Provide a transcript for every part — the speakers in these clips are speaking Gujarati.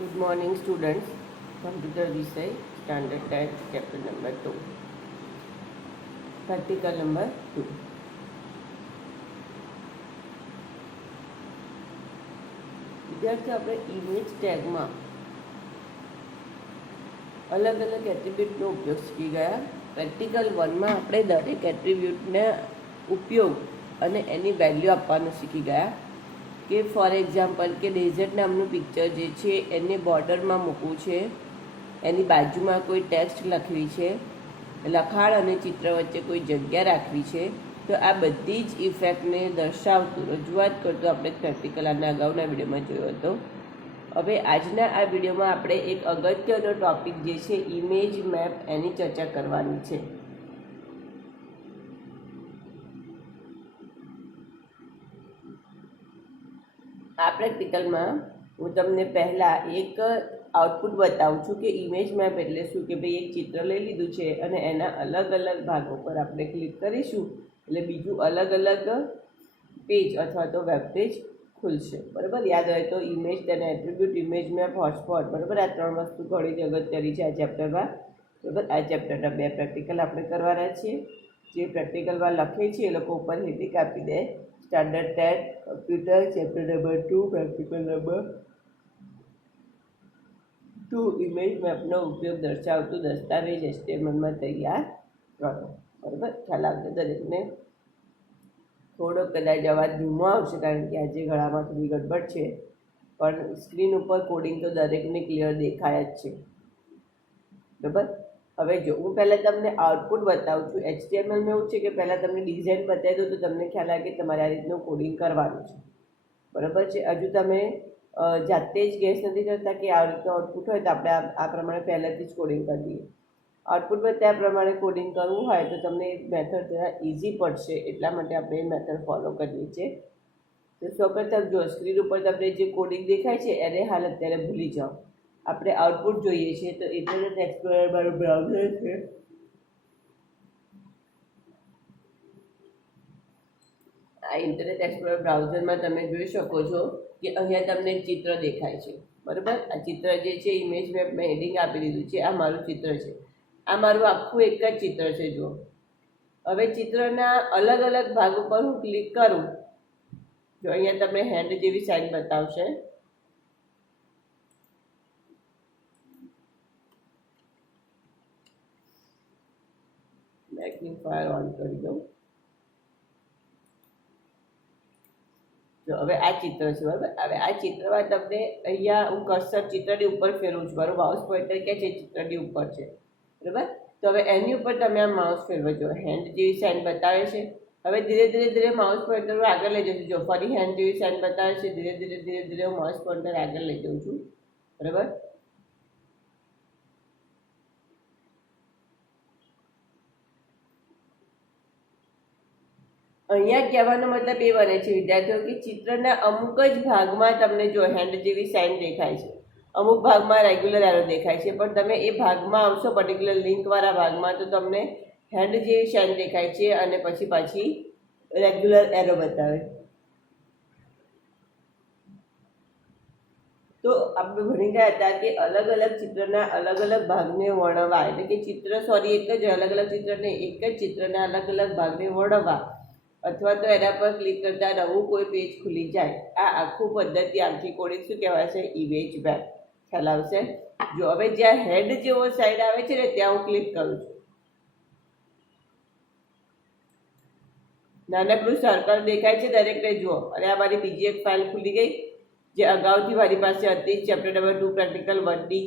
Good morning, students. Computer विषय standard 10 chapter number 2 practical number 2 વિદ્યાર્થીઓ આપણે ઇમેજ ટેગમાં અલગ અલગ એટ્રીબ્યુટનો ઉપયોગ શીખી ગયા. પ્રેક્ટિકલ 1માં આપણે દરેક એટ્રીબ્યુટને ઉપયોગ અને એની વેલ્યુ આપવાનું શીખી ગયા. કે ફોર એક્ઝામ્પલ કે ડેઝર્ટ નામનું પિક્ચર જે છે એને બોર્ડરમાં મૂકવું છે, એની બાજુમાં કોઈ ટેક્સ્ટ લખવી છે, લખાણ અને ચિત્ર વચ્ચે કોઈ જગ્યા રાખવી છે, તો આ બધી જ ઇફેક્ટને દર્શાવતું રજૂઆત કરતું આપણે પ્રેક્ટિકલ આના અગાઉના વિડીયોમાં જોયો હતો. હવે આજના આ વિડીયોમાં આપણે એક અગત્યનો ટૉપિક જે છે ઇમેજ મેપ એની ચર્ચા કરવાની છે. આ પ્રેક્ટિકલમાં હું તમને પહેલાં એક આઉટપુટ બતાવું છું કે ઇમેજ મેપ એટલે શું. કે ભાઈ એક ચિત્ર લઈ લીધું છે અને એના અલગ અલગ ભાગો પર આપણે ક્લિક કરીશું એટલે બીજું અલગ અલગ પેજ અથવા તો વેબ પેજ ખુલશે. બરાબર, યાદ હોય તો ઇમેજ તેને એટ્રીબ્યુટ, ઇમેજ મેપ, હોટસ્પોટ, બરાબર, આ ત્રણ વસ્તુ ઘણી જ અગત્યની છે આ ચેપ્ટરમાં. બરાબર, આ ચેપ્ટરના 2 પ્રેક્ટિકલ આપણે કરવાના છીએ. જે પ્રેક્ટિકલમાં લખે છે એ લોકો ઉપર હેડિંગ આપી દે standard 10 computer chapter number 2 practical number 2 image મેપનો ઉપયોગ દર્શાવતું દસ્તાવેજ HTML તૈયાર કરો. બરાબર, ખ્યાલ આવશે દરેકને. થોડો કદાચ અવાજ ધીમો આવશે કારણ કે આજે ગળામાં થોડી ગડબડ છે, પણ સ્ક્રીન ઉપર કોડિંગ તો દરેકને ક્લિયર દેખાય જ છે. બરાબર, હવે જો હું પહેલાં તમને આઉટપુટ બતાવું છું. HTMLમાં એવું છે કે પહેલાં તમને ડિઝાઇન બતાવી દઉં તો તમને ખ્યાલ આવે કે તમારે આ રીતનું કોડિંગ કરવાનું છે. બરાબર છે, હજુ તમે જાતે જ ગેસ નથી કરતા કે આ રીતનું આઉટપુટ હોય તો આપણે આ પ્રમાણે પહેલાંથી જ કોડિંગ કરી દઈએ. આઉટપુટ બતાવ્યા પ્રમાણે કોડિંગ કરવું હોય તો તમને મેથડ જરા ઇઝી પડશે, એટલા માટે આપણે એ મેથડ ફોલો કરીએ છીએ. તો સૌપ્રથમ જો સ્ક્રીન ઉપર તમને જે કોડિંગ દેખાય છે એને હાલ અત્યારે ભૂલી જાઓ. આપણે આઉટપુટ જોઈએ છીએ તો ઇન્ટરનેટ એક્સપ્લોરર મારું બ્રાઉઝર છે. આ ઇન્ટરનેટ એક્સપ્લોરર બ્રાઉઝરમાં તમે જોઈ શકો છો કે અહીંયા તમને ચિત્ર દેખાય છે. બરાબર, આ ચિત્ર જે છે ઇમેજ મેપ મેં હેડિંગ આપી દીધું છે. આ મારું ચિત્ર છે, આ મારું આખું એક જ ચિત્ર છે. જુઓ, હવે ચિત્રના અલગ અલગ ભાગ ઉપર હું ક્લિક કરું, જો અહીંયા તમને હેન્ડ જેવી સાઇન બતાવશે. મેગ્નિફાયર ઓન કરી દઉં. જો હવે આ ચિત્ર છે. બરાબર, હવે આ ચિત્રમાં તમને અહીંયા હું કર્સર ચિત્રની ઉપર ફેરવું છું. મારું માઉસ પોઇન્ટર ક્યાં છે? ચિત્રની ઉપર છે. બરાબર, તો હવે એની ઉપર તમે આ માઉસ ફેરવજો. હેન્ડ જેવી સાઇન બતાવે છે. હવે ધીરે ધીરે ધીરે માઉસ પોઇન્ટર આગળ લઈ જશું. જો ફરી હેન્ડ જેવી સાઇન બતાવે છે. ધીરે ધીરે ધીરે ધીરે હું માઉસ પોઇન્ટર આગળ લઈ જાઉં છું. બરાબર, અહીંયા કહેવાનો મતલબ એ બને છે વિદ્યાર્થીઓ કે ચિત્રના અમુક જ ભાગમાં તમને જો હેન્ડ જેવી સાઇન દેખાય છે, અમુક ભાગમાં રેગ્યુલર એરો દેખાય છે, પણ તમે એ ભાગમાં આવશો પર્ટિક્યુલર લિંકવાળા ભાગમાં તો તમને હેન્ડ જેવી સાઇન દેખાય છે અને પછી પાછી રેગ્યુલર એરો બતાવે. તો આપણે ભણી ગયા હતા કે અલગ અલગ ચિત્રના અલગ અલગ ભાગને વર્ણવવા, એટલે કે ચિત્ર એક જ અલગ અલગ ચિત્રને એક જ ચિત્રના અલગ અલગ ભાગને વર્ણવવા અથવા તો એના પર ક્લિક કરતા નવું કોઈ પેજ ખુલી જાય. આ આખું પદ્ધતિ આખી કોડિંગ શું કહેવાય છે? Image map. ખ્યાલ આવશે. જો હવે જ્યાં હેડ જેવો સાઈડ આવે છે ને ત્યાં હું ક્લિક કરું છું. નાનકડું સર્કલ દેખાય છે દરેકને, જુઓ. અને આ મારી બીજી એક ફાઇલ ખુલી ગઈ જે અગાઉથી મારી પાસે હતી, ચેપ્ટર નંબર 2 પ્રેક્ટિકલ 1D.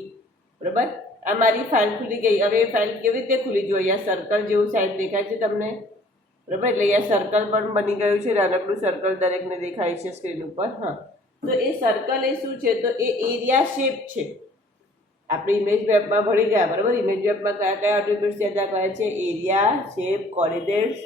બરાબર, આ મારી ફાઇલ ખુલી ગઈ. હવે એ ફાઇલ કેવી રીતે ખુલી? જો અહીંયા સર્કલ જેવું સાઈડ દેખાય છે તમને. બરાબર, એટલે અહીંયા સર્કલ પણ બની ગયું છે. નાનકડું સર્કલ દરેકને દેખાય છે સ્ક્રીન ઉપર. હા, તો એ સર્કલ એ શું છે? તો એ એરિયા શેપ છે. આપણે ઇમેજ મેપમાં ભણી ગયા. બરાબર, ઇમેજ મેપમાં કયા કયા એટ્રીબ્યુટ્સ ત્યાં કહે છે? એરિયા, શેપ, કોર્ડિનેટ્સ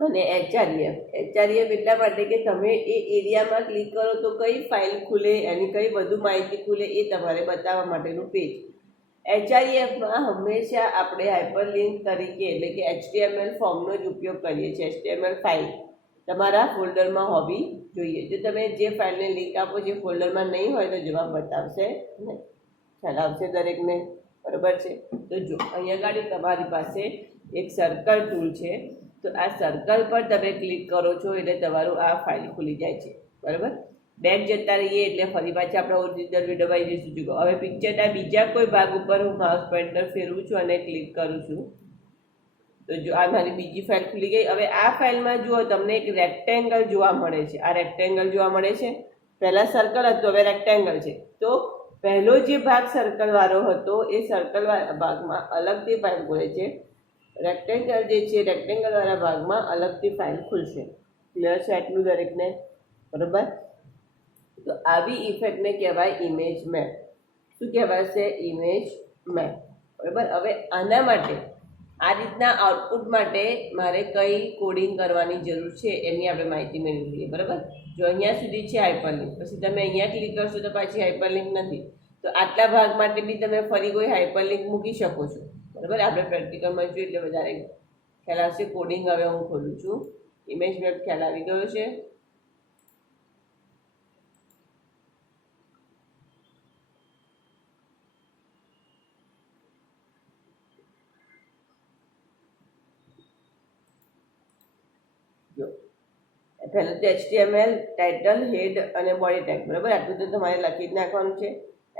અને HREF. HREF એટલા માટે કે તમે એ એરિયામાં ક્લિક કરો તો કઈ ફાઇલ ખુલે, એની કઈ વધુ માહિતી ખુલે એ તમારે બતાવવા માટેનું પેજ. HREFમાં હંમેશા આપણે હાઇપરલિંક તરીકે એટલે કે HTML ફોર્મનો જ ઉપયોગ કરીએ છીએ. HTML ફાઇલ તમારા ફોલ્ડરમાં હોવી જોઈએ. જો તમે જે ફાઇલને લિંક આપો જે ફોલ્ડરમાં નહીં હોય તો જવાબ બતાવશે નહીં. ખ્યાલ આવશે દરેકને? બરાબર છે. તો જો અહીંયા આગળ તમારી પાસે એક સર્કલ ટૂલ છે. તો આ સર્કલ પર તમે ક્લિક કરો છો એટલે તમારું આ ફાઇલ ખુલી જાય છે. બરાબર. બેક જતા રહીએ એટલે ફરી પાછા આપણે ઓરિજિનલ વિડીયો આવી જઈશું. જુઓ હવે પિક્ચરના બીજા કોઈ ભાગ ઉપર હું માઉસ પોઇન્ટર ફેરવું છું અને ક્લિક કરું છું. તો જો આ મારી બીજી ફાઇલ ખુલી ગઈ. હવે આ ફાઇલમાં જુઓ તમને એક રેક્ટેંગલ જોવા મળે છે. આ રેક્ટેંગલ જોવા મળે છે. પહેલા સર્કલ હતું, હવે રેક્ટેંગલ છે. તો પહેલો જે ભાગ સર્કલ વાળો હતો એ સર્કલ વાળા ભાગમાં અલગથી ફાઇલ ખુલે છે. રેક્ટેંગલ જે છે રેક્ટેંગલ વાળા ભાગમાં અલગથી ફાઇલ ખુલશે. ક્લિયર છે આટલું દરેકને? બરાબર. તો આવી ઇફેક્ટને કહેવાય ઇમેજ મેપ. શું કહેવાશે? Image map. બરાબર. હવે આના માટે આ રીતના આઉટપુટ માટે મારે કઈ કોડિંગ કરવાની જરૂર છે એની આપણે માહિતી મેળવી લઈએ. બરાબર. જો અહીંયા સુધી છે હાઇપરલિંક, પછી તમે અહીંયા ક્લિક કરશો તો પાછી હાઇપરલિંક નથી. તો આટલા ભાગ માટે બી તમે ફરી કોઈ હાઇપરલિંક મૂકી શકો છો. બરાબર. આપણે પ્રેક્ટિકલમાં જોઈએ એટલે વધારે ખ્યાલ આવશે. કોડિંગ હવે હું ખોલું છું. ઇમેજ મેપ ખ્યાલ આવી ગયો છે? પહેલું તો HTML, ટાઇટલ, હેડ અને બોડી ટેગ. બરાબર. આટલું તો તમારે લખી જ નાખવાનું છે.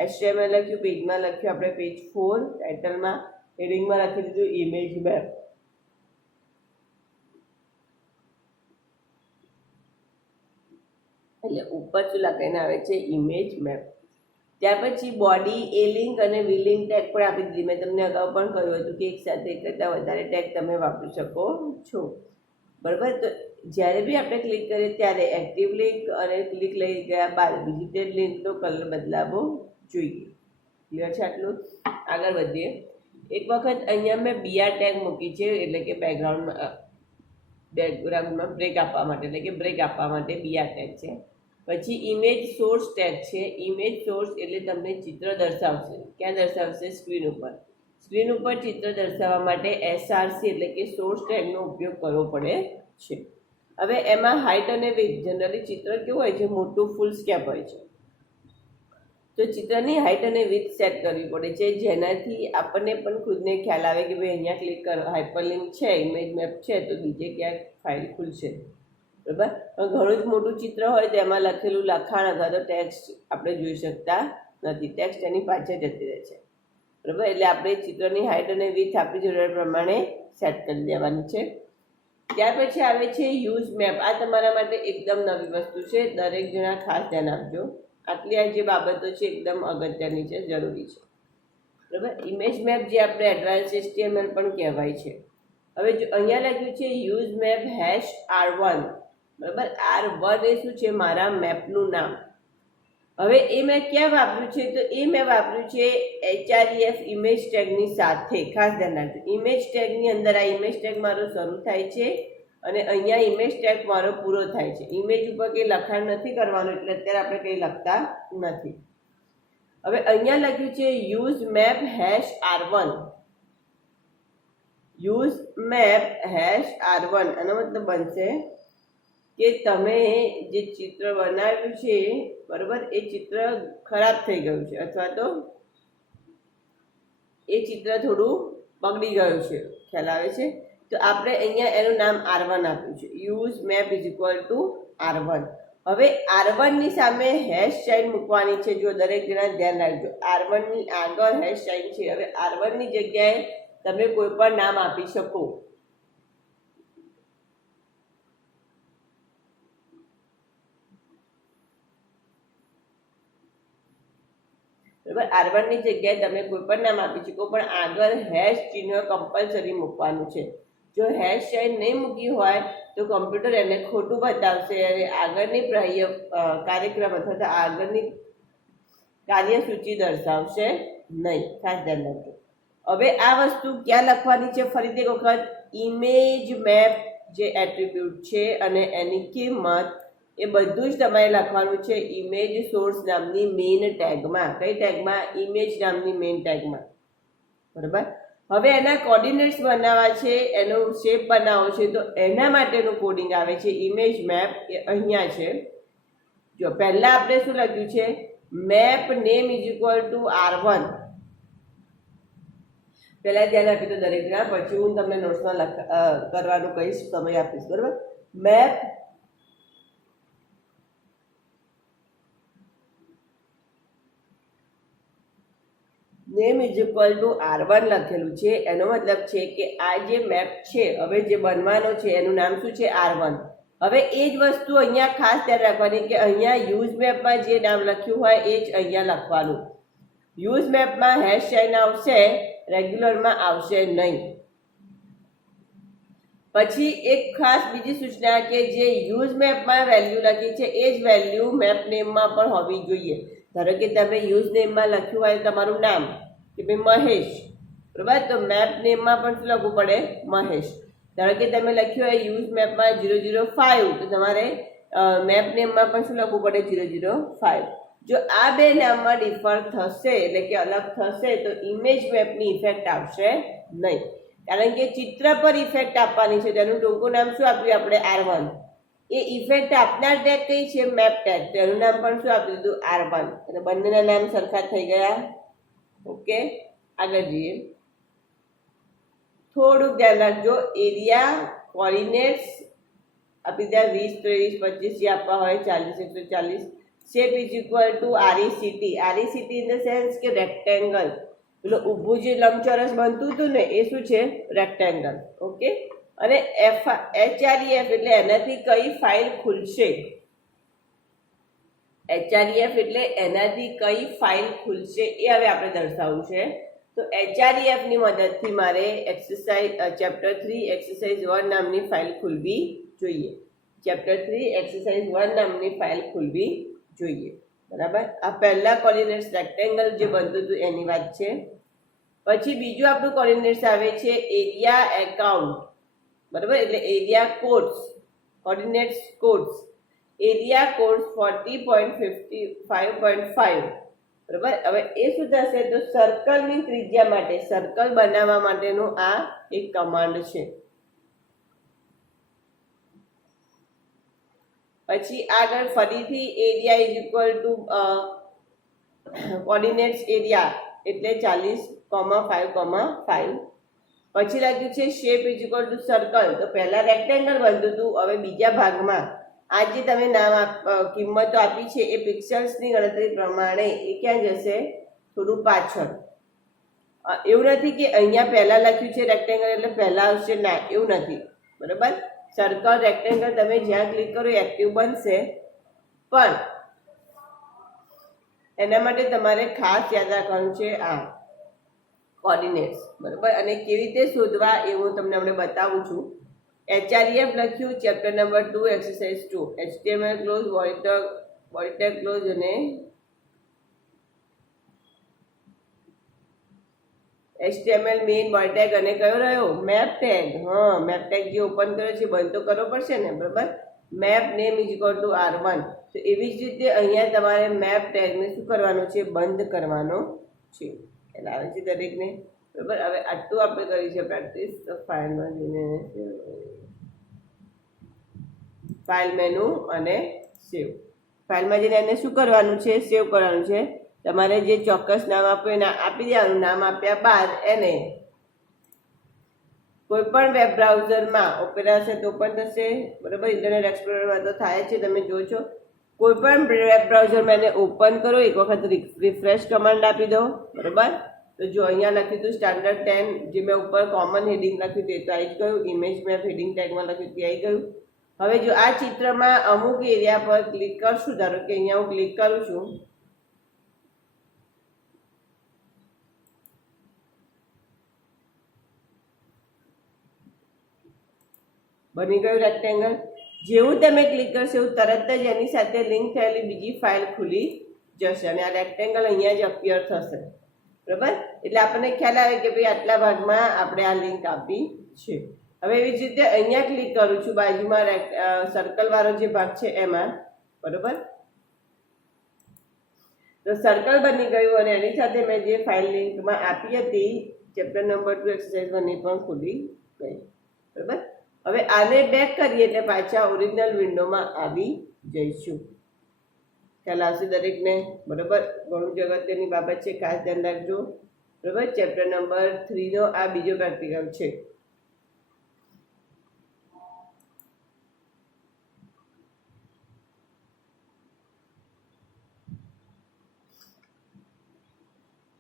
HTML લખ્યું, પેજમાં લખ્યું આપણે પેજ 4, ટાઇટલમાં, હેડિંગમાં લખી દીધું ઇમેજ મેપ. એટલે ઉપર શું લખાઈને આવે છે? Image map. ત્યાર પછી બોડી, એ લિંક અને વી લિંક ટેગ પણ આપી દીધી. મેં તમને અગાઉ પણ કહ્યું હતું કે એક સાથે એક કરતાં વધારે ટેગ તમે વાપરી શકો છો. બરાબર. તો જ્યારે બી આપણે ક્લિક કરીએ ત્યારે એક્ટિવ લિંક અને ક્લિક લઈ ગયા બાદ વિઝિટેડ લિંકનો કલર બદલાવો જોઈએ. ક્લિયર છે આટલું? આગળ વધીએ. એક વખત અહીંયા મેં BR ટેગ મૂકી છે, એટલે કે બેકગ્રાઉન્ડમાં બ્રેક આપવા માટે, એટલે કે બ્રેક આપવા માટે BR ટેગ છે. પછી ઇમેજ સોર્સ ટેગ છે. ઇમેજ સોર્સ એટલે તમને ચિત્ર દર્શાવશે. ક્યાં દર્શાવશે? સ્ક્રીન ઉપર. સ્ક્રીન ઉપર ચિત્ર દર્શાવવા માટે SRC એટલે કે સોર્સ ટેગનો ઉપયોગ કરવો પડે છે. હવે એમાં હાઇટ અને વિડ્થ, જનરલી ચિત્ર કેવું હોય છે? મોટું ફૂલ સ્કેપ હોય છે. તો ચિત્રની હાઇટ અને વિડ્થ સેટ કરવી પડે છે, જેનાથી આપણને પણ ખુદને ખ્યાલ આવે કે ભાઈ અહીંયા ક્લિક કરો, હાઇપરલિંક છે, ઇમેજ મેપ છે, તો બીજે ક્યાંક ફાઇલ ખુલશે. બરાબર. ઘણું જ મોટું ચિત્ર હોય તો એમાં લખેલું લખાણ અથવા તો ટેક્સ્ટ આપણે જોઈ શકતા નથી. ટેક્સ્ટ એની પાછળ જતી રહે છે. બરાબર. એટલે આપણે ચિત્રની હાઇટ અને વિડ્થ આપણી જરૂરિયાત પ્રમાણે સેટ કરી દેવાની છે. ત્યાર પછી આવે છે યુઝ મેપ. આ તમારા માટે એકદમ નવી વસ્તુ છે. દરેક જણા ખાસ ધ્યાન આપજો. આટલી આ જે બાબતો છે એકદમ અગત્યની છે, જરૂરી છે. બરાબર. ઇમેજ મેપ જે આપણે એડવાન્સ HTML પણ કહેવાય છે. હવે જો અહીંયા લખ્યું છે યુઝ મેપ #R1. બરાબર. R1 એ શું છે? મારા મેપનું નામ. હવે એ મેં ક્યાં વાપર્યું છે? તો એ મેં વાપર્યું છે href ઇમેજ ટેગની સાથે. ખાસ ધ્યાન રાખજો. ઇમેજ ટેગની અંદર આ ઇમેજ ટેગ મારો શરૂ થાય છે અને અહીંયા ઇમેજ ટેગ મારો પૂરો થાય છે. ઇમેજ ઉપર કંઈ લખાણ નથી કરવાનું, એટલે અત્યારે આપણે કંઈ લખતા નથી. હવે અહીંયા લખ્યું છે use map #R1. Use map #R1 આનો મતલબ બનશે કે તમે જે ચિત્ર બનાવ્યું છે, બરાબર, એ ચિત્ર ખરાબ થઈ ગયું છે અથવા તો એ ચિત્ર થોડું બગડી ગયું છે. ખ્યાલ આવે છે? તો આપણે અહીંયા એનું નામ R1 આપ્યું છે. Use map =R1. હવે R1 ની સામે હેશ સાઇન મૂકવાની છે. જો દરેક જણા ધ્યાન રાખજો. R1 ની આગળ હેશ સાઇન છે. હવે R1 ની જગ્યાએ તમે કોઈ પણ નામ આપી શકો. બરાબર. R1 ની જગ્યાએ તમે કોઈ પણ નામ આપી શકો, પણ આગળ હેશ ચિહ્ન કમ્પલસરી મૂકવાનું છે. જો હેશ સાઇન નહીં મૂકી હોય તો કમ્પ્યુટર એને ખોટું બતાવશે અને આગળની કાર્યક્રમ અથવા તો આગળની કાર્યસૂચિ દર્શાવશે નહીં. ખાસ ધ્યાન રાખજો. હવે આ વસ્તુ ક્યાં લખવાની છે? ફરીથી એક વખત ઇમેજ મેપ જે એટ્રીબ્યુટ છે અને એની કિંમત એ બધું જ તમારે લખવાનું છે ઇમેજ સોર્સ નામની મેઇન ટેગમાં. કઈ ટેગમાં? ઇમેજ નામની મેઇન ટેગમાં. બરાબર. હવે એના કોર્ડિનેટ્સ બનાવવા છે, એનો શેપ બનાવવો છે, તો એના માટેનું કોડિંગ આવે છે ઇમેજ મેપ. એ અહીંયા છે. જો પહેલા આપણે શું લખ્યું છે, map name is equal to R1. પહેલા ધ્યાન આપી દો દરેકના, પછી હું તમને નોટ્સમાં કરવાનું કહીશ, સમય આપીશ, બરાબર. Map name is equal to R1 લખેલું છે. એનો મતલબ છે કે આ જે મેપ છે હવે જે બનવાનો છે એનું નામ શું છે, R1. હવે એ જ વસ્તુ અહીંયા ખાસ ધ્યાન રાખવાની કે અહીંયા યુઝ મેપમાં જે નામ લખ્યું હોય એ જ અહીંયા લખવાનું. યુઝ મેપમાં હેશ સાઇન આવશે, રેગ્યુલરમાં આવશે નહીં. પછી એક ખાસ બીજી સૂચના કે જે યુઝ મેપમાં વેલ્યુ લખી છે એ જ વેલ્યુ મેપ નેમમાં પણ હોવી જોઈએ. ધારો કે તમે યુઝ નેમમાં લખ્યું હોય તમારું નામ કે ભાઈ મહેશ, બરાબર, તો મેપ નેમમાં પણ શું લખવું પડે, મહેશ. ધારો કે તમે લખ્યું હોય યુઝ મેપમાં 005, તો તમારે મેપ નેમમાં પણ શું લખવું પડે, 005. જો આ બે નામમાં ડિફર થશે એટલે કે અલગ થશે તો ઇમેજ મેપની ઇફેક્ટ આવશે નહીં. કારણ કે ચિત્ર પર ઇફેક્ટ આપવાની છે, તેનું ટૂંકું નામ શું આપ્યું આપણે, R1. એ ઇફેક્ટ આપનાર ટેગ કઈ છે, મેપ ટેગ, તેનું નામ પણ શું આપી દીધું, R1. એટલે બંનેના નામ સરખા થઈ ગયા. ઓકે, આગળ જઈએ. થોડુંક ધ્યાન રાખજો, એરિયા કોર્ડિનેટ્સ આપી દે 20, 23, 25 જે આપવા હોય, 40, 140. Shape is equal two RECT. RECT in the sense કે રેક્ટેંગલ. પેલો ઊભું જે લંબચોરસ બનતું હતું ને એ શું છે, રેક્ટેંગલ. ઓકે, અને HREF એટલે એનાથી કઈ ફાઇલ ખુલશે. HREF એટલે એનાથી કઈ ફાઇલ ખુલશે એ હવે આપણે દર્શાવવું છે. તો HREF ની મદદથી મારે એક્સરસાઇઝ ચેપ્ટર 3 એક્સરસાઇઝ 1 નામની ફાઇલ ખુલવી જોઈએ. ચેપ્ટર 3 એક્સરસાઇઝ 1 નામની ફાઇલ ખુલવી જોઈએ, બરાબર. આ પહેલા કોર્ડિનેટ્સ રેક્ટેંગલ જે બનતું હતું એની વાત છે. પછી બીજું આપણું કોર્ડિનેટ્સ આવે છે એરિયા એકાઉન્ટ, બરાબર, એટલે area codes, coordinates codes. Area codes 40.55.5, બરાબર. હવે એ શું થશે, તો સર્કલની ત્રિજ્યા માટે, સર્કલ બનાવવા માટેનું આ એક કમાન્ડ છે. પછી આગળ ફરીથી area is equal two coordinates area એટલે 40,5,5. પછી લાગ્યું છે shape is equal two circle. તો પહેલા રેક્ટેંગલ બનતું હતું, હવે બીજા ભાગમાં આ જે તમે નામ કિંમતો આપી છે એ પિક્સલ્સની ગણતરી પ્રમાણે એ ક્યાં જશે, થોડું પાછળ. એવું નથી કે અહીંયા પહેલા લખ્યું છે રેક્ટેંગલ એટલે પહેલા આવશે, ના, એવું નથી, બરાબર. સર્કલ રેક્ટેંગલ તમે જ્યાં ક્લિક કરો એક્ટિવ બનશે, પણ એના માટે તમારે ખાસ યાદ રાખવાનું છે આ કોર્ડિનેટ્સ, બરાબર. અને કેવી રીતે શોધવા એ હું તમને હમણાં બતાવું છું. HREF લખ્યું chapter number 2 exercise 2, HTML close, body tag close અને HTML મેઇન બોડી ટેગ અને કયો રહ્યો, મેપ ટેગ. હા, મેપ ટેગ જે ઓપન કર્યો છે બંધ તો કરવો પડશે ને, બરાબર. Map name is equal to R1. તો એવી જ રીતે અહીંયા તમારે મેપ ટેગને શું કરવાનું છે, બંધ કરવાનો છે. એટલે આવે છે દરેકને, બરાબર. હવે આટલું આપણે કરી છે પ્રેક્ટિસ. તો ફાઇલમાં જઈને ફાઇલ મેનુ અને સેવ. ફાઇલમાં જઈને એને શું કરવાનું છે, સેવ કરવાનું છે. તમારે જે ચોક્કસ નામ આપ્યું એને આપી દેવાનું. નામ આપ્યા બાદ એને કોઈ પણ વેબ બ્રાઉઝરમાં ઓપેરા હશે તો પણ થશે, બરાબર. ઇન્ટરનેટ એક્સપ્લોરરમાં તો થાય છે, તમે જો છો. કોઈ પણ વેબ બ્રાઉઝરમાં એને ઓપન કરો, એક વખત રિફ્રેશ કમાન્ડ આપી દો, બરાબર. તો જો અહીંયા લખ્યું હતું સ્ટાન્ડર્ડ 10, જે મેં ઉપર કોમન હેડિંગ લખ્યું તે તો આવી જ ગયું. ઇમેજ મેપ હેડિંગ ટેગમાં લખ્યું તે આવી ગયું. હવે જો આ ચિત્રમાં અમુક એરિયા પર ક્લિક કરશું, ધારો કે અહીંયા હું ક્લિક કરું છું, બની ગયું રેક્ટેંગલ. જેવું તમે ક્લિક કરશો એવું તરત જ એની સાથે લિંક થયેલી બીજી ફાઇલ ખુલી જશે અને આ રેક્ટેંગલ અહીંયા જ અપિયર થશે, બરાબર. એટલે આપણને ખ્યાલ આવે કે ભાઈ આટલા ભાગમાં આપણે આ લિંક આપી છે. હવે એવી જ રીતે અહીંયા ક્લિક કરું છું બાજુમાં સર્કલ વાળો જે ભાગ છે એમાં, બરાબર. તો સર્કલ બની ગયું અને એની સાથે મેં જે ફાઇલ લિંકમાં આપી હતી ચેપ્ટર નંબર 2 એક્સરસાઇઝ 1 પણ ખુલી ગઈ. બરાબર. હવે આને બેક કરીએ એટલે પાછા ઓરિજિનલ વિન્ડોમાં આવી જઈશું. ખ્યાલ આવશે દરેકને? બરાબર. ઘણું જ અગત્યની બાબત છે, ખાસ ધ્યાન રાખજો. બરાબર. ચેપ્ટર નંબર 3 નો આ બીજો પ્રેક્ટિકલ છે.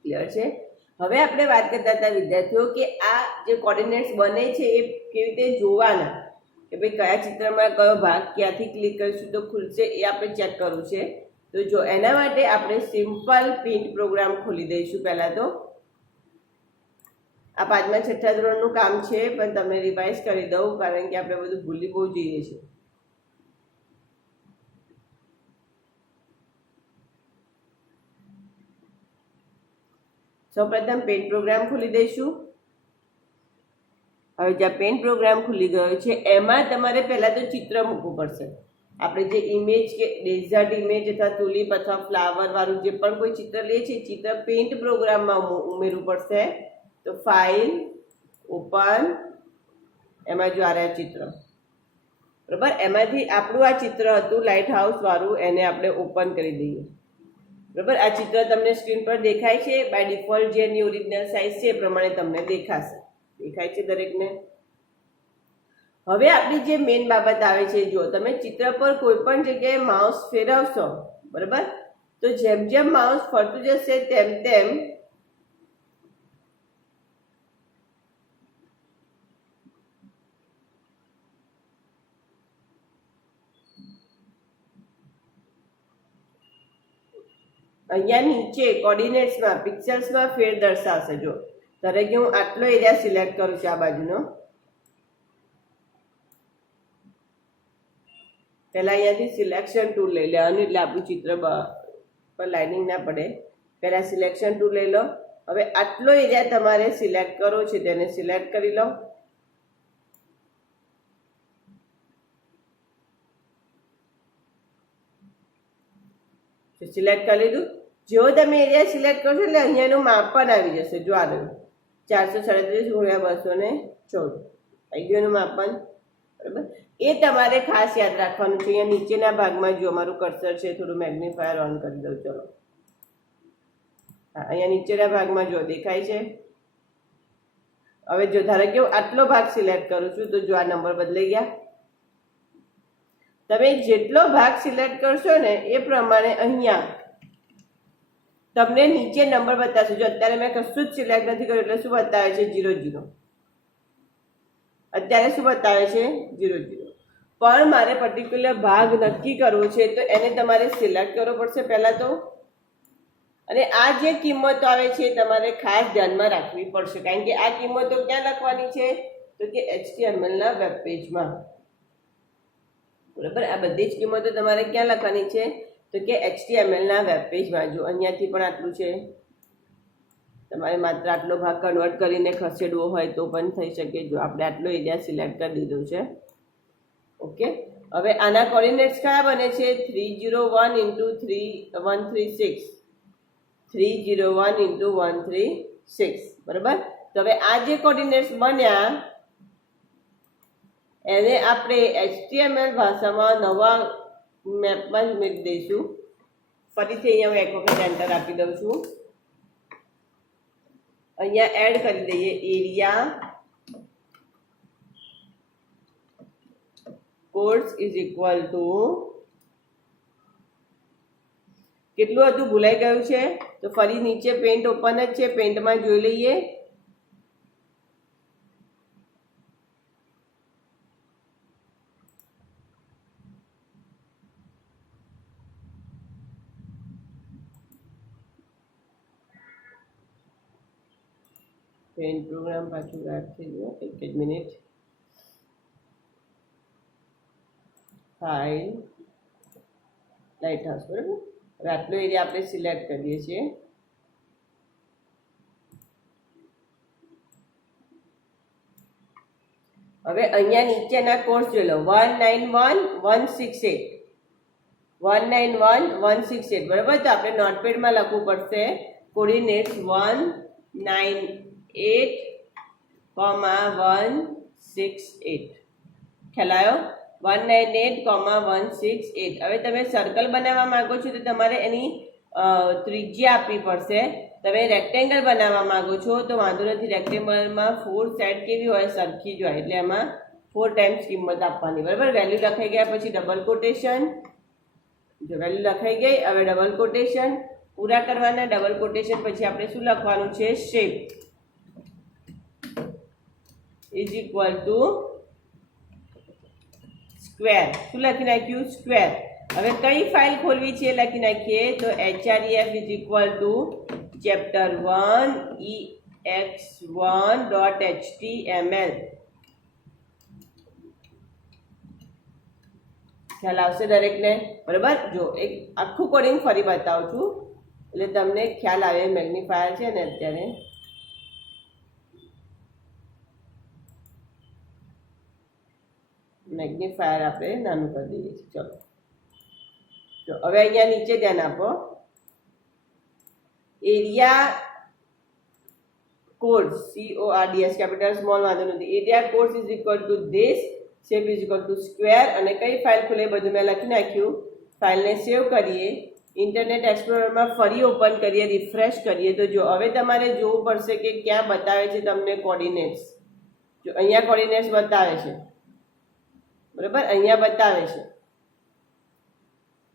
ક્લિયર છે? હવે આપણે વાત કરતા હતા વિદ્યાર્થીઓ કે આ જે કોર્ડિનેટ્સ બને છે એ કેવી રીતે જોવાના, કે ભાઈ કયા ચિત્રમાં કયો ભાગ ક્યાંથી ક્લિક કરીશું તો ખુલશે એ આપણે ચેક કરવું છે. તો જો એના માટે આપણે સિમ્પલ પ્રિન્ટ પ્રોગ્રામ ખોલી દઈશું. પહેલાં તો આ 5મા 6થા ધોરણનું કામ છે, પણ તમને રિવાઇઝ કરી દઉં કારણ કે આપણે બધું ભૂલી બહુ જઈએ છીએ. સૌપ્રથમ પેન્ટ પ્રોગ્રામ ખોલી દઈશું. હવે જ્યાં પેન્ટ પ્રોગ્રામ ખુલી ગયો છે એમાં તમારે પહેલાં તો ચિત્ર મૂકવું પડશે. આપણે જે ઇમેજ કે ડેઝર્ટ ઇમેજ અથવા તુલિપ અથવા ફ્લાવર વાળું જે પણ કોઈ ચિત્ર લે છે, ચિત્ર પેન્ટ પ્રોગ્રામમાં ઉમેરવું પડશે. તો ફાઇલ, ઓપન, એમાં જો આ રહ્યા ચિત્ર. બરાબર. એમાંથી આપણું આ ચિત્ર હતું લાઇટ હાઉસ વાળું, એને આપણે ઓપન કરી દઈએ. બરાબર. આ ચિત્ર તમને સ્ક્રીન પર દેખાય છે. બાય ડિફોલ્ટ જે એની ઓરિજિનલ સાઇઝ છે એ પ્રમાણે તમને દેખાશે. દેખાય છે દરેકને? હવે આપણી જે મેઇન બાબત આવે છે, જો તમે ચિત્ર પર કોઈ પણ જગ્યાએ માઉસ ફેરવશો, બરાબર, તો જેમ જેમ માઉસ ફરતું જશે તેમ તેમ અહીંયા નીચે કોર્ડિનેટ્સમાં પિક્સેલ્સમાં ફેર દર્શાવશે. જો ધારો કે હું આટલો એરિયા સિલેક્ટ કરું છું, આ બાજુનો. પહેલા અહીંયાથી સિલેક્શન ટૂલ લઈ લેવાનું એટલે આપણું ચિત્ર પર લાઇનિંગ ના પડે. પહેલા સિલેક્શન ટૂલ લઈ લો. હવે આટલો એરિયા તમારે સિલેક્ટ કરવો છે તેને સિલેક્ટ કરી લો. સિલેક્ટ કરી લીધું. જેવો તમે એરિયા સિલેક્ટ કરશો એટલે અહીંયાનું માપ પણ આવી જશે. જો આ રહ્યું 437 × 214 આવી ગયું એનું માપન. બરાબર. એ તમારે ખાસ યાદ રાખવાનું છે. અહીંયા નીચેના ભાગમાં જો અમારું કર્સર છે, થોડું મેગ્નિફાયર ઓન કરી દઉં. ચલો, હા, અહીંયા નીચેના ભાગમાં જો દેખાય છે. હવે જો ધારો કે હું આટલો ભાગ સિલેક્ટ કરું છું તો જો આ નંબર બદલાઈ ગયા. તમે જેટલો ભાગ સિલેક્ટ કરશો ને એ પ્રમાણે અહીંયા તમને નીચે નંબર બતાવશે. જો અત્યારે મેં કશું જ સિલેક્ટ નથી કર્યું એટલે શું બતાવે છે? 00. અત્યારે શું બતાવે છે? 00. પણ મારે પર્ટિક્યુલર ભાગ નક્કી કરવો છે તો એને તમારે સિલેક્ટ કરવો પડશે પહેલાં તો. અને આ જે કિંમતો આવે છે તમારે ખાસ ધ્યાનમાં રાખવી પડશે, કારણ કે આ કિંમતો ક્યાં લખવાની છે? તો કે HTML ના વેબ પેજમાં. બરાબર. આ બધી જ કિંમતો તમારે ક્યાં લખવાની છે? તો કે HTML ના વેબ પેજમાં. જો અહીંયાથી પણ આટલું છે, તમારે માત્ર આટલો ભાગ કન્વર્ટ કરીને ખસેડવો હોય તો પણ થઈ શકે. જો આપણે આટલો એરિયા સિલેક્ટ કરી દીધો છે. ઓકે. હવે આના કોર્ડિનેટ્સ કયા બને છે? 301 × 136. 301 × 136. બરાબર. તો હવે આ જે કોર્ડિનેટ્સ બન્યા એને આપણે HTML ભાષામાં નવા મેપમાં જ ઉમેરી દઈશું. ફરીથી અહીંયા હું એક વખત એન્ટર આપી દઉં છું. અહીંયા એડ કરી દઈએ area codes is equal two કેટલું હતું ભૂલાઈ ગયું છે તો ફરી નીચે પેન્ટ ઓપન જ છે, પેન્ટમાં જોઈ લઈએ. પેન્ટ પ્રોગ્રામ પાછું ગાયબ થઈ ગયો. એક જ મિનિટ. File, light house. બરાબર. હવે આટલો એરિયા આપણે સિલેક્ટ કરીએ છીએ. હવે અહીંયા નીચેના કોર્સ જોઈ લો. 191168. 191168. બરાબર. તો આપણે નોટપેડમાં લખવું પડશે કોર્ડિનેટ્સ 191168. 198,168 ખ્યાલ આવ્યો 198,168 હવે તમે સર્કલ બનાવવા માંગો છો તો તમારે એની ત્રિજ્યા આપવી પડશે તમે રેક્ટેંગલ બનાવવા માંગો છો તો વાંધો નથી રેક્ટેંગલમાં 4 સાઈડ કેવી હોય સરખી જ હોય એટલે એમાં 4 ટાઈમ્સ કિંમત આપવાની બરાબર વેલ્યુ લખાઈ ગયા પછી ડબલ કોટેશન જો વેલ્યુ લખાઈ ગઈ હવે ડબલ કોટેશન પૂરા કરવાના ડબલ કોટેશન પછી આપણે શું લખવાનું છે shape is equal two square શું લખી નાખ્યું સ્ક્વેર હવે કઈ ફાઇલ ખોલવી છે લખી નાખીએ તો href is equal two chapter 1 ex1.html ખ્યાલ આવશે દરેકને બરાબર જો એક આખું કોડિંગ ફરી બતાવું છું એટલે તમને ખ્યાલ આવે મેગ્નિફાયર છે ને અત્યારે મેગ્નિફાયર આપણે નાનું કરી દઈએ છીએ ચલો તો હવે અહીંયા નીચે ધ્યાન આપો area codes CORDS capital small વાંધો નથી area codes is equal two this shape is equal two square અને કઈ ફાઇલ ખુલે બધું મેં લખી નાખ્યું ફાઇલને સેવ કરીએ ઇન્ટરનેટ એક્સપ્લોરરમાં ફરી ઓપન કરીએ રિફ્રેશ કરીએ તો જો હવે તમારે જોવું પડશે કે ક્યાં બતાવે છે તમને કોર્ડિનેટ્સ જો અહીંયા કોર્ડિનેટ્સ બતાવે છે બરાબર અહીંયા બતાવે છે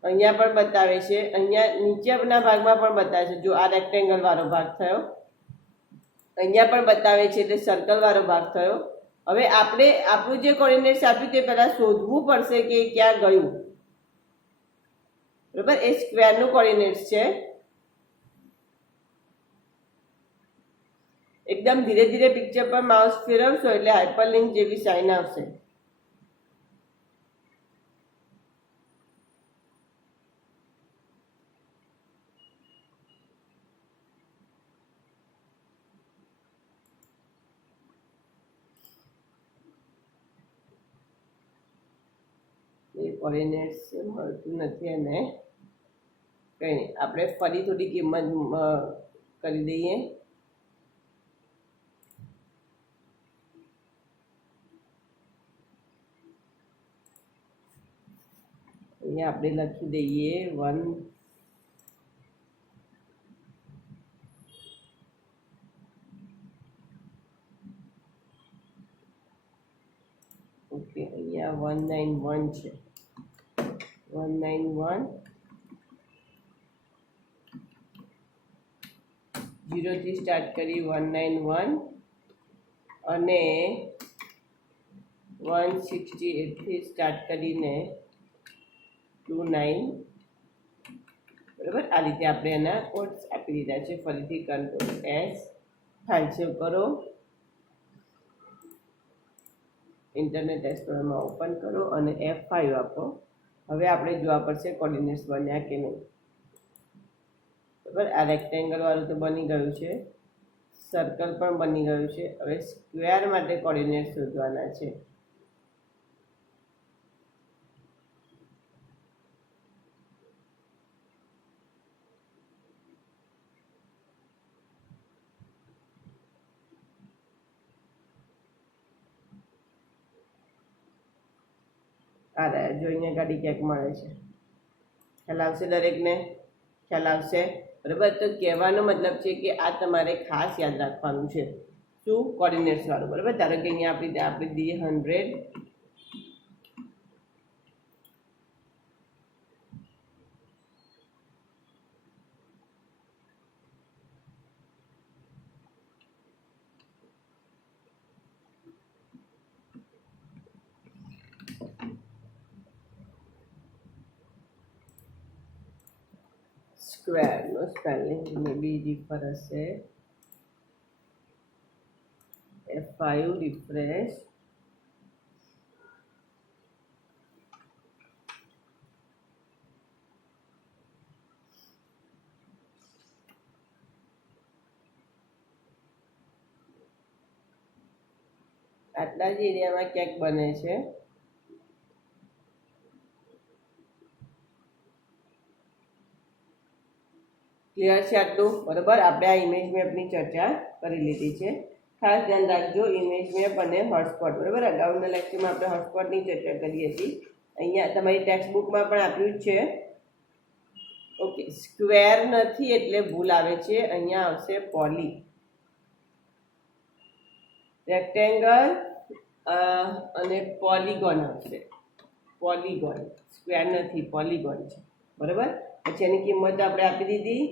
અહીંયા પણ બતાવે છે અહીંયા નીચેના ભાગમાં પણ બતાવે છે જો આ રેક્ટેંગલ વાળો ભાગ થયો અહીંયા પણ બતાવે છે એટલે સર્કલ વાળો ભાગ થયો હવે આપણે આપણું જે કોર્ડિનેટ્સ આપ્યું તે પહેલા શોધવું પડશે કે ક્યાં ગયું બરાબર એ સ્ક્વેરનું કોર્ડિનેટ્સ છે એકદમ ધીરે ધીરે પિક્ચર પર માઉસ ફેરવશો એટલે હાઇપરલિંક જેવી સાઇન આવશે કોર્ડિનેટ્સ મળતું નથી અને કંઈ નહીં આપણે ફરી થોડી કિંમત કરી દઈએ અહીંયા આપણે લખી દઈએ 1 ઓકે અહીંયા 191 છે 191 0 થી સ્ટાર્ટ કરી 191 અને 168 થી સ્ટાર્ટ કરીને 29 બરાબર આ રીતે આપણે એના કોડ્સ આપી દીધા છે ફરીથી કંટ્રોલ S ફાઇલ સેવ કરો ઇન્ટરનેટ એક્સપ્લોરરમાં ઓપન કરો અને F5 આપો હવે આપણે જોવા પડશે કોર્ડિનેટ્સ બન્યા કે નહીં બરાબર આ રેક્ટેંગલ વાળું તો બની ગયું છે સર્કલ પણ બની ગયું છે હવે સ્ક્વેર માટે કોર્ડિનેટ્સ શોધવાના છે આ રહ્યા જો અહીંયા ગાડી ક્યાંક મળે છે ખ્યાલ આવશે દરેકને ખ્યાલ આવશે બરાબર તો કહેવાનો મતલબ છે કે આ તમારે ખાસ યાદ રાખવાનું છે શું કોર્ડિનેટ્સ વાળું બરાબર ધારો કે અહીંયા આપણે દઈએ 100 square no spelling maybe difference है F5 refresh આટલા જ એરિયામાં ક્યાંક બને છે ક્લિયર છે આટલું? બરાબર. આપણે આ ઇમેજ મેપની ચર્ચા કરી લીધી છે. ખાસ ધ્યાન રાખજો, ઇમેજ મેપ અને હોટસ્પોટ. બરાબર. અગાઉના લેક્ચરમાં આપણે હોટસ્પોટની ચર્ચા કરી હતી. અહીંયા તમારી ટેક્સ્ટ બુકમાં પણ આપ્યું જ છે. ઓકે, સ્ક્વેર નથી એટલે ભૂલ આવે છે. અહીંયા આવશે પોલી. રેક્ટેંગલ અને પોલીગોન આવશે. પોલીગોન, સ્ક્વેર નથી, પોલીગોન છે. બરાબર. પછી એની કિંમત આપણે આપી દીધી